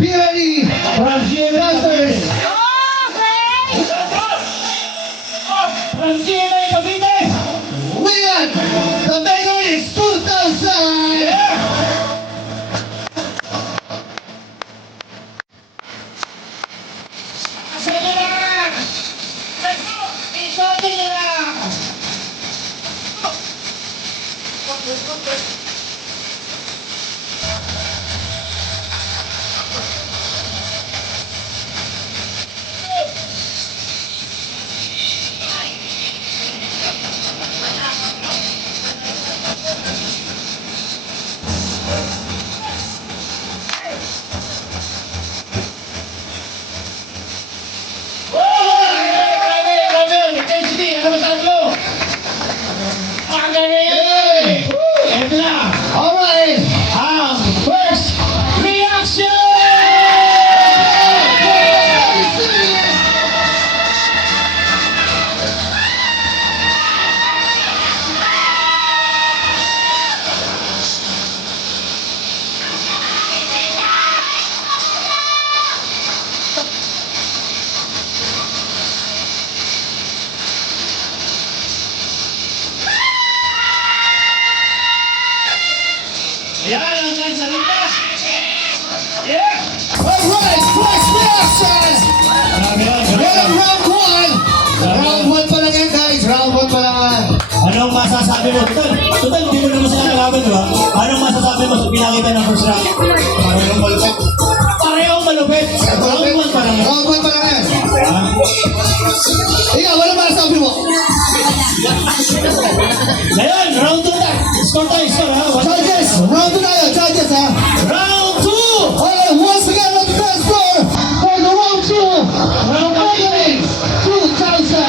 be ready from GMA. From GMA Cavite, We got the Mega Mix 2000. sige na! Isuotin niyo na! Grabe yung intensity! Ano masabi mo? Ang galing! Ito na! Alright. Ang first reaction! Ayan, ang ganda sa lintas! Yeah! Alright, first reaction. Grabe yan, Well, grabe. round 1. Round 1 pa lang yan, guys. Round 1 pa lang. Anong masasabi mo? Total, hindi mo naman sila nalaban, di ba? Anong masasabi mo sa pinakita ng first round? Parang malupit. Parehong malupit. Round 1 pa lang. Round 1 pa lang yan. Ah, Ikaw, wala masasabi mo? Ngayon, round 2 na. Score tayo, score ha. Judges, round 2 tayo. Judges, ha? Round 2! Okay, once again, let's dance for the round 2. Round Mega Mix 2000.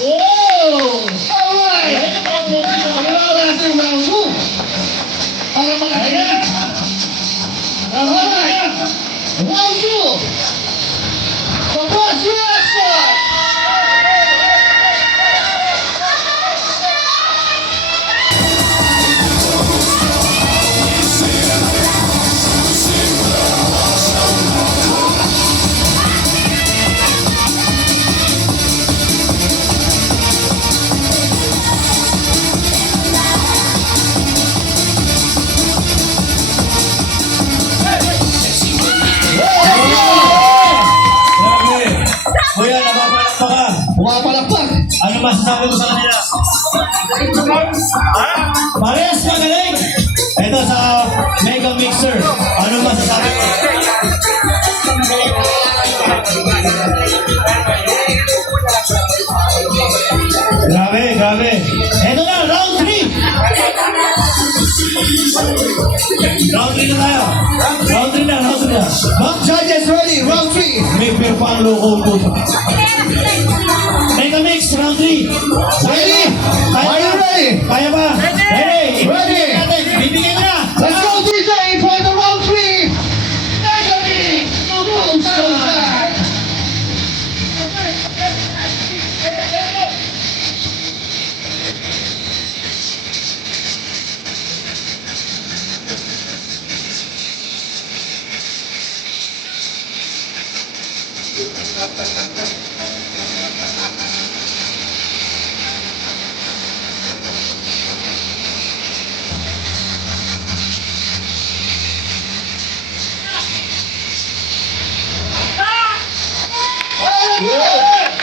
Wow! Alright. Pagkakawa natin round 2. Para makakaya. Alright. Round 2. The first reaction. Grabe! Kuya, napapalak pa ka. Pumapalakpak. Ano masasabi mo sa kanila? Ha? Parehas magaling! Ito sa Mega Mixer. Ano masasabi mo? Grabe, grabe. Ito na, round 3! Round 3 na tayo. Round 3 na, round 3 na. Ba? Judges ready. Round 3. May pair pa ang loko ko. Mega Mix, round 3. Ready? Are you ready? Kaya ba? Ready! Ready. Bibigyan mo na! Let's go, DJ, for the round 3. Mega Mix 2000.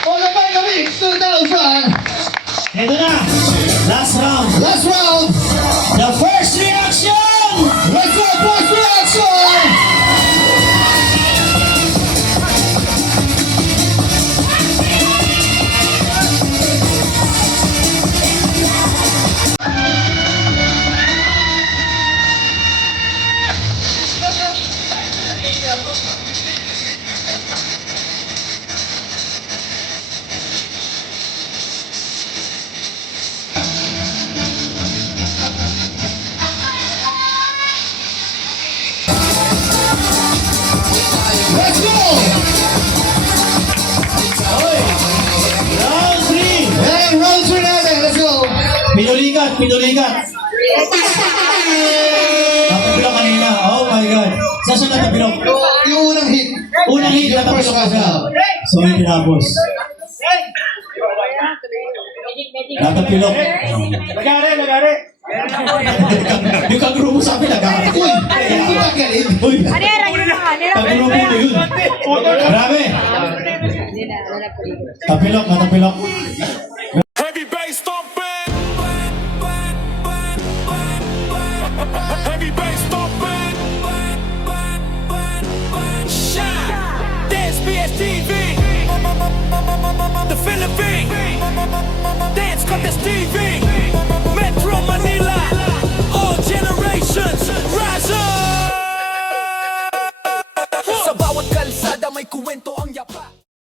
For the Mega Mix 2000. Ito na! Last round! Last round. The first reaction! Let's go, first reaction. pinulikat. Natapilok kanina. Oh my God. Saan siya natapilok? Yung unang hit. Unang hit, Yung natapilok first ka siya. half. So may tinapos. Natapilok. Lagari. Yung kagrupo sa akin, nag-aaral. Uy! Hindi ka galit. Uy! Anera, yun na. Anera. Kagrupo mo yun. Grabe. Tapilok, natapilok. Heavy bass thumping. Heavy bass thumping. Shine. Dance BSTV. The Philippines. Dance Contest TV.